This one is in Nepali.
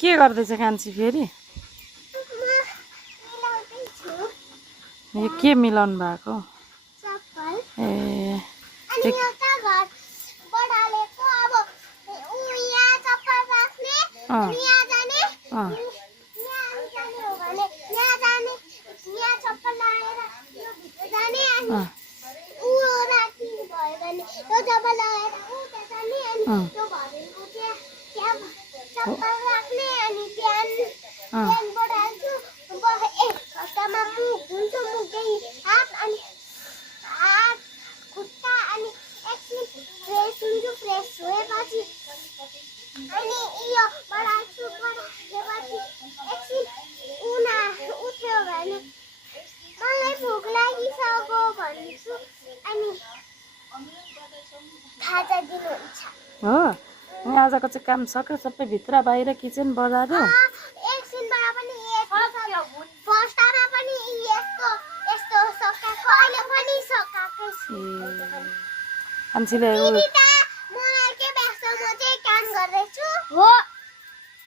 के गर्दैछ कान्छी फेरि यो के मिलाउनु भएको ए हो अनि आजको चाहिँ काम सक्यो सबै भित्र बाहिर किचन बजार्यो कान्छीले